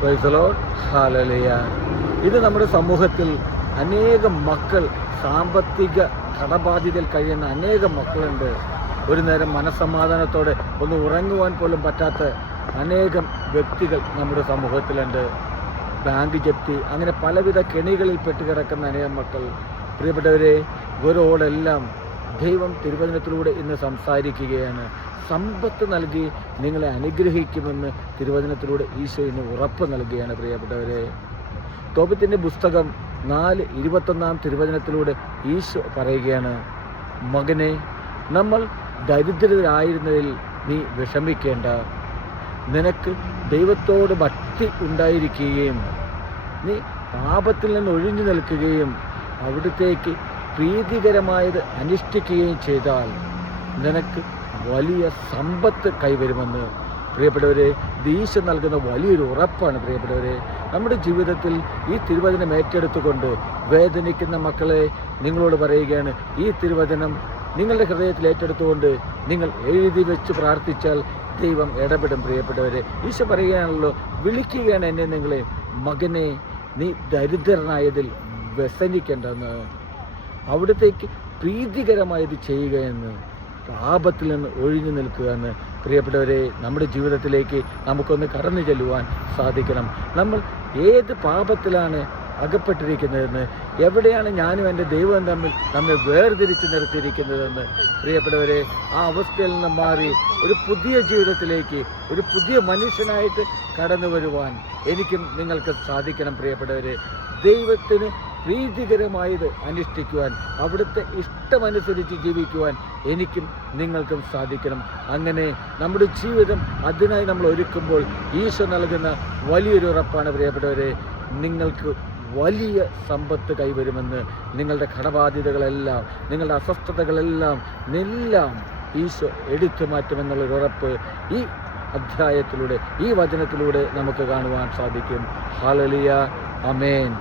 Praise the Lord. Hallelujah. ഇത് നമ്മുടെ സമൂഹത്തിൽ അനേകം മക്കൾ, സാമ്പത്തിക കടബാധ്യതയിൽ കഴിയുന്ന അനേകം മക്കളുണ്ട്. ഒരു നേരം മനസ്സമാധാനത്തോടെ ഒന്ന് ഉറങ്ങുവാൻ പോലും പറ്റാത്ത അനേകം വ്യക്തികൾ നമ്മുടെ സമൂഹത്തിലുണ്ട്. ബാങ്ക് ജപ്തി, അങ്ങനെ പലവിധ കെണികളിൽ പെട്ടുകിടക്കുന്ന അനേകം മക്കൾ. പ്രിയപ്പെട്ടവരെ, ഇവരോടെല്ലാം ദൈവം തിരുവചനത്തിലൂടെ ഇന്ന് സംസാരിക്കുകയാണ്. സമ്പത്ത് നൽകി നിങ്ങളെ അനുഗ്രഹിക്കുമെന്ന് തിരുവചനത്തിലൂടെ ഈശോ ഇന്ന് ഉറപ്പ് നൽകുകയാണ്. പ്രിയപ്പെട്ടവരെ, തോബിത്തിൻ്റെ പുസ്തകം 4:21 തിരുവചനത്തിലൂടെ ഈശോ പറയുകയാണ്, മകനെ, നമ്മൾ ദരിദ്രരായിരുന്നതിൽ നീ വിഷമിക്കേണ്ട. നിനക്ക് ദൈവത്തോട് ഭക്തി ഉണ്ടായിരിക്കുകയും നീ പാപത്തിൽ നിന്ന് ഒഴിഞ്ഞു നിൽക്കുകയും അവിടുത്തേക്ക് പ്രീതികരമായത് അനുഷ്ഠിക്കുകയും ചെയ്താൽ നിനക്ക് വലിയ സമ്പത്ത് കൈവരുമെന്ന്. പ്രിയപ്പെട്ടവരെ, ഈശോ നൽകുന്ന വലിയൊരു ഉറപ്പാണ്. പ്രിയപ്പെട്ടവരെ, നമ്മുടെ ജീവിതത്തിൽ ഈ തിരുവചനം ഏറ്റെടുത്തുകൊണ്ട് വേദനിക്കുന്ന മക്കളെ നിങ്ങളോട് പറയുകയാണ്, ഈ തിരുവചനം നിങ്ങളുടെ ഹൃദയത്തിൽ ഏറ്റെടുത്തുകൊണ്ട് നിങ്ങൾ എഴുതി വെച്ച് പ്രാർത്ഥിച്ചാൽ ദൈവം ഇടപെടും. പ്രിയപ്പെട്ടവരെ, ഈശോ പറയുകയാണല്ലോ, വിളിക്കുകയാണ് എന്നെ നിങ്ങളെ, മകനെ, നീ ദരിദ്രനായതിൽ വ്യസനിക്കേണ്ടെന്ന്, അവിടത്തേക്ക് പ്രീതികരമായത് ചെയ്യുക എന്ന്, പാപത്തിൽ നിന്ന് ഒഴിഞ്ഞു നിൽക്കുക എന്ന്. പ്രിയപ്പെട്ടവരെ, നമ്മുടെ ജീവിതത്തിലേക്ക് നമുക്കൊന്ന് കടന്നു ചെല്ലുവാൻ സാധിക്കണം. നമ്മൾ ഏത് പാപത്തിലാണ് അകപ്പെട്ടിരിക്കുന്നതെന്ന്, എവിടെയാണ് ഞാനും എൻ്റെ ദൈവവും തമ്മിൽ നമ്മെ വേർതിരിച്ച് നിർത്തിയിരിക്കുന്നതെന്ന്. പ്രിയപ്പെട്ടവരെ, ആ അവസ്ഥയിൽ നിന്ന് മാറി ഒരു പുതിയ ജീവിതത്തിലേക്ക്, ഒരു പുതിയ മനുഷ്യനായിട്ട് കടന്നു വരുവാൻ എനിക്കും നിങ്ങൾക്ക് സാധിക്കണം. പ്രിയപ്പെട്ടവരെ, ദൈവത്തിന് പ്രീതികരമായത് അനുഷ്ഠിക്കുവാൻ, അവിടുത്തെ ഇഷ്ടമനുസരിച്ച് ജീവിക്കുവാൻ എനിക്കും നിങ്ങൾക്കും സാധിക്കണം. അങ്ങനെ നമ്മുടെ ജീവിതം അതിനായി നമ്മൾ ഒരുക്കുമ്പോൾ ഈശോ നൽകുന്ന വലിയൊരു ഉറപ്പാണ്. പ്രിയപ്പെട്ടവരെ, നിങ്ങൾക്ക് വലിയ സമ്പത്ത് കൈവരുമെന്ന്. നിങ്ങളുടെ കടബാധ്യതകളെല്ലാം, നിങ്ങളുടെ അസ്വസ്ഥതകളെല്ലാം ഈശോ എടുത്തു മാറ്റുമെന്നുള്ളൊരു ഉറപ്പ് ഈ അധ്യായത്തിലൂടെ, ഈ വചനത്തിലൂടെ നമുക്ക് കാണുവാൻ സാധിക്കും. ഹല്ലേലൂയ. ആമേൻ.